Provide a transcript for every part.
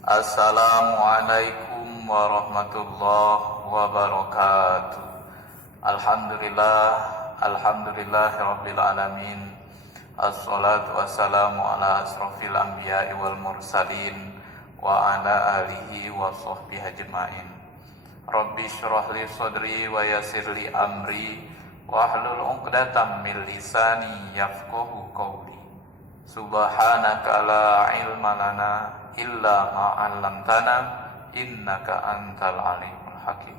Assalamualaikum warahmatullahi wabarakatuh. Alhamdulillahirabbil alamin. Assalatu wassalamu ala asrofil anbiya'i wal mursalin wa ala alihi wa sahbihi ajma'in. Rabbi shrah li sadri wa yassir li amri wa hlul 'uqdatam min lisani yafqahu qawli. Subhanaka la ilma lana illa ma 'allamtana innaka antal alimul hakim.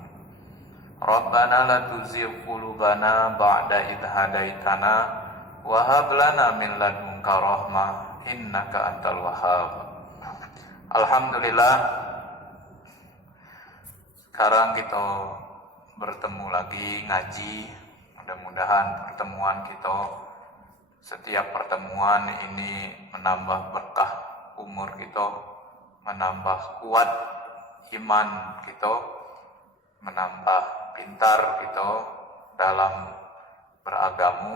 Rabbana la tuzigh qulubana ba'da idh hadaitana wa hab lana min ladunka rahmah innaka antal wahhab. Alhamdulillah, sekarang kita bertemu lagi ngaji. Mudah-mudahan pertemuan kita, setiap pertemuan ini menambah berkah umur kita, menambah kuat iman kita, menambah pintar kita dalam beragamu,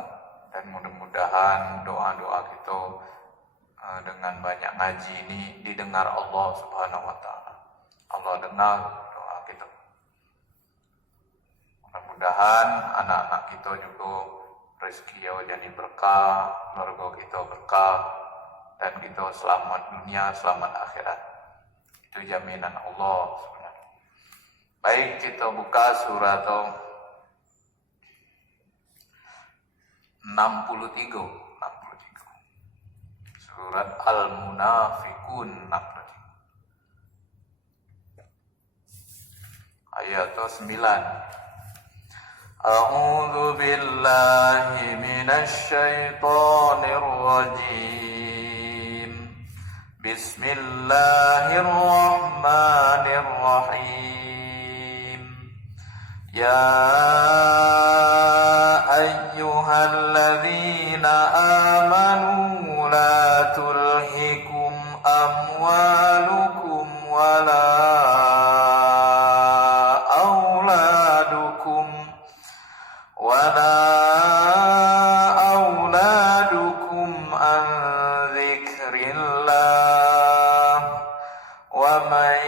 dan mudah-mudahan doa-doa kita dengan banyak ngaji ini didengar Allah Subhanahu wa taala. Allah dengar doa kita. Mudah-mudahan anak-anak kita juga rezeki jadi berkah, keluarga kita berkah, dan kita selamat dunia, selamat akhirat. Itu jaminan Allah sebenarnya. Baik, kita buka surat 63. Surat Al-Munafiqun 63. Ayat 9. A'udzu billahi minasy syaithanir rajim. Bismillahirrahmanirrahim. Ya ayyuhalladzina amanu la tulhikum amwalukum wala auladukum an dzikrillah wa man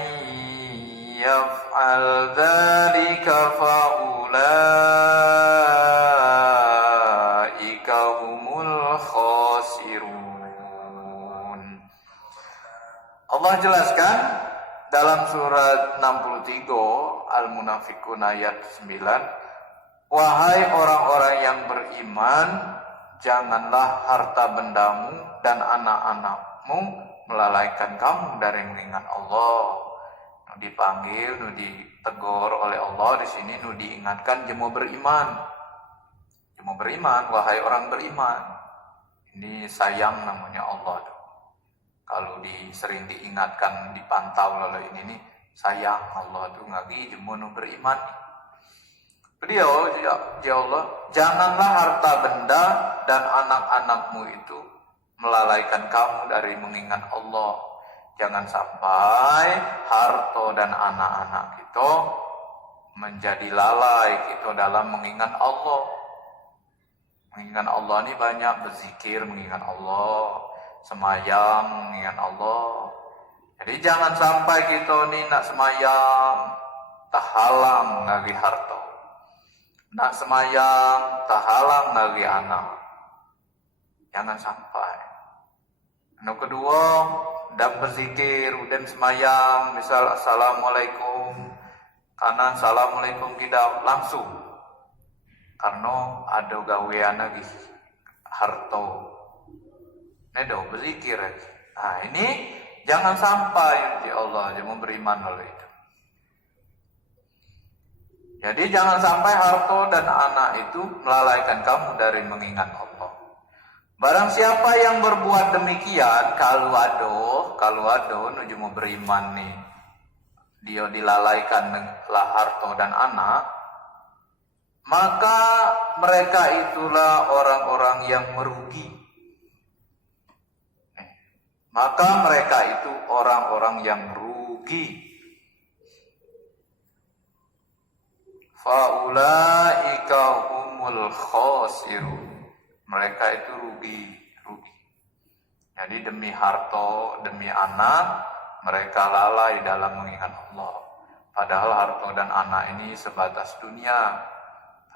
yaf'al dzalika fa ulaika humul khasirun. Allah jelaskan dalam surat 63 Al-Munafiqun ayat 9, wahai orang-orang yang beriman, janganlah harta bendamu dan anak-anakmu melalaikan kamu dari mengingat Allah. Nu dipanggil, nu ditegur oleh Allah di sini, nu diingatkan jemu beriman. Jemu beriman, wahai orang beriman. Ini sayang namanya Allah. Kalau sering diingatkan, dipantau oleh ini nih, sayang Allah tuh ngagi jemu nu beriman. Beliau, ya Allah, janganlah harta benda dan anak-anakmu itu melalaikan kamu dari mengingat Allah. Jangan sampai harta dan anak-anak kita menjadi lalai kita dalam mengingat Allah. Mengingat Allah ini banyak, berzikir, mengingat Allah, semayang, mengingat Allah. Jadi jangan sampai kita ini nak semayang, tak halang lagi harta. Nak semayang, tak halang lagi anak. Jangan sampai. Yang kedua, dan berzikir, dan semayang, misal assalamualaikum, kanan assalamualaikum tidak langsung. Karena ada gawean lagi harta. Nedo berzikir lagi. Nah ini jangan sampai ya Allah jangan beriman oleh itu. Jadi jangan sampai harta dan anak itu melalaikan kamu dari mengingat Allah. Barang siapa yang berbuat demikian, kalau ada nuju mau beriman nih, dia dilalaikan lah harta dan anak, maka mereka itulah orang-orang yang merugi. Maka mereka itu orang-orang yang rugi. Faulaika humul khasirun. Mereka itu rugi. Jadi demi harta, demi anak, mereka lalai dalam mengingat Allah. Padahal harta dan anak ini sebatas dunia.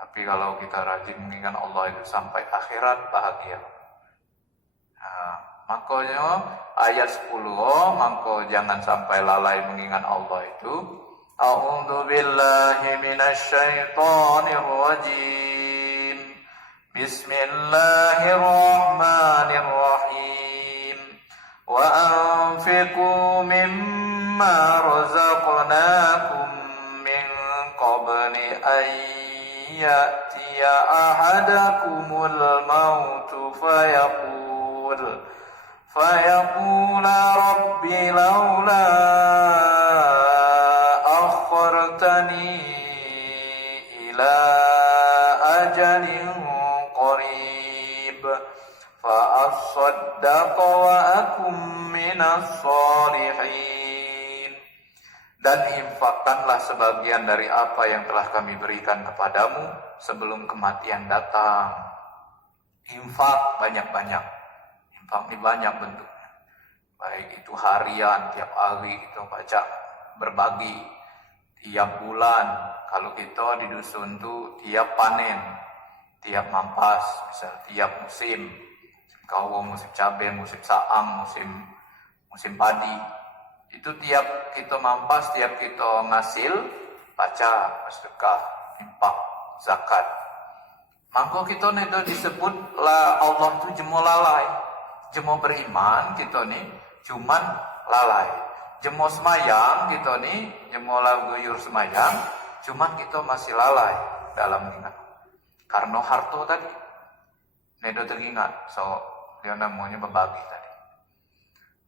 Tapi kalau kita rajin mengingat Allah itu sampai akhirat bahagia. Nah, makanya ayat 10, maka jangan sampai lalai mengingat Allah itu. A'udzu billahi minasyaitonir rajim. Bismillahirrahmanirrahim. Wa anfiqu mimma razaqnakum min qabli an ya'tiya ahadakumul mautu fayaqul rabbi laula akhartani ila ajalin qarib fa asaddaqa wa akum minas shalihin. Dan infakkanlah sebagian dari apa yang telah kami berikan kepadamu sebelum kematian datang. Infak banyak-banyak. Infak ini banyak bentuknya. Baik itu harian, tiap hari kita baca, berbagi. Tiap bulan, kalau kita di dusun itu tiap panen, tiap mampas, misal tiap musim. Musim kawung, musim cabai, musim saang, musim padi. Itu tiap kita mampas, tiap kita ngasil, baca, bersedekah, infak, zakat. Maka kita nih disebut lah Allah tu jemu lalai. Jemu beriman kita nih cuman lalai. Jemu semayang kita nih, jemu guyur semayang, cuman kita masih lalai dalam ingat. Karena harta tadi, nedo teringat, so dia namanya berbagi tadi.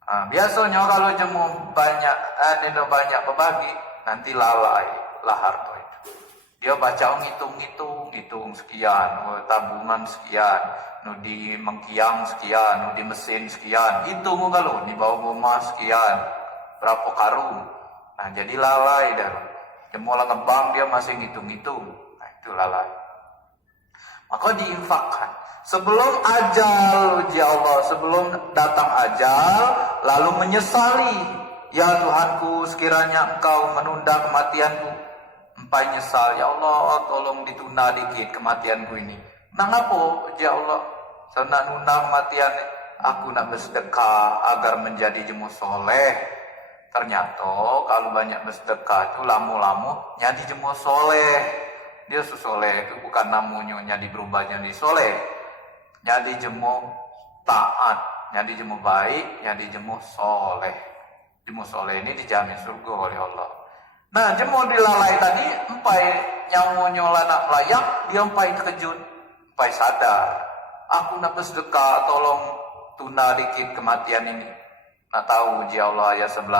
Biasanya kalau jemu banyak, banyak berbagi, nanti lalai lah harta itu. Dia baca hitung sekian, tabungan sekian, di mengkiang sekian, di mesin sekian, hitung kalau di bawah rumah sekian, berapa karung. Nah jadi lalai dah. Jemu lah ngebang dia masih hitung. Nah itu lalai. Maka diinfakkan. Sebelum ajal, ya Allah, sebelum datang ajal, lalu menyesali. Ya Tuhanku, sekiranya Engkau menunda kematianku. Empai nyesal, ya Allah, tolong ditunda dikit kematianku ini. Nah ngapa, ya Allah, saya nak nunda kematian, aku nak bersedekah agar menjadi jemu soleh. Ternyata kalau banyak bersedekah itu lamu-lamu jadi jemu soleh. Dia soleh itu bukan namanya jadi berubah jadi soleh. Jadi jemu taat, jadi jemu baik, jadi jemu soleh. Jemu soleh ini dijamin surga oleh Allah. Nah jemu dilalai tadi, empai nyamunya nak melayang, dia empai terkejut, empai sadar. Aku nak bersedekah, tolong tunda dikit kematian ini. Nak tahu ya Allah ayat 11,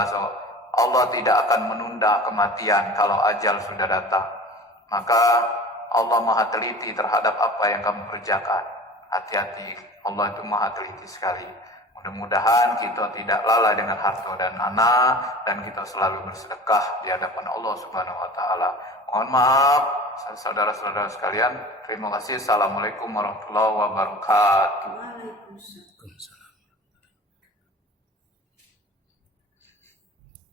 Allah tidak akan menunda kematian kalau ajal sudah datang. Maka Allah maha teliti terhadap apa yang kamu kerjakan. Hati-hati, Allah itu maha teliti sekali. Mudah-mudahan kita tidak lalai dengan harta dan anak, dan kita selalu bersedekah di hadapan Allah Subhanahu wa Ta'ala. Mohon maaf, saudara-saudara sekalian. Terima kasih. Assalamualaikum warahmatullahi wabarakatuh. Waalaikumsalam.